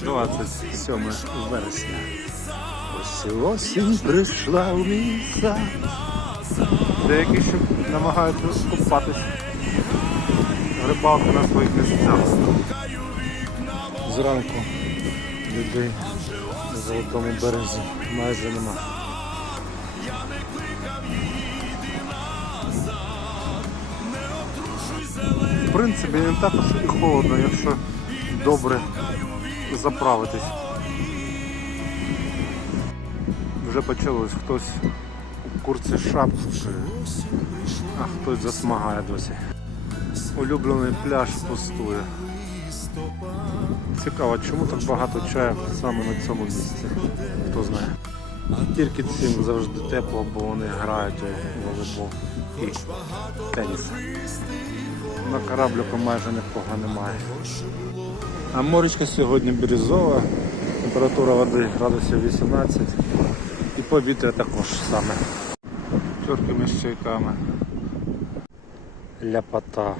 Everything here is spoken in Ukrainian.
27 вересня. Ось осінь прийшла у місця. Деякі ще намагаються купатись. Рибалки на своїх місцях. Зранку людей на золотому березі майже нема. В принципі, не так і холодно, якщо добре заправитись. Вже почалось хтось у курці шапки, а хтось засмагає досі. Улюблений пляж пустує. Цікаво, чому так багато чаю саме на цьому місці? Хто знає. Тільки цим завжди тепло, бо вони грають у волейбол і теніс. На майже нікого немає. А моречка сьогодні бірюзова, температура води градусів 18 і повітря також саме. Чорткими чайками. Ляпота.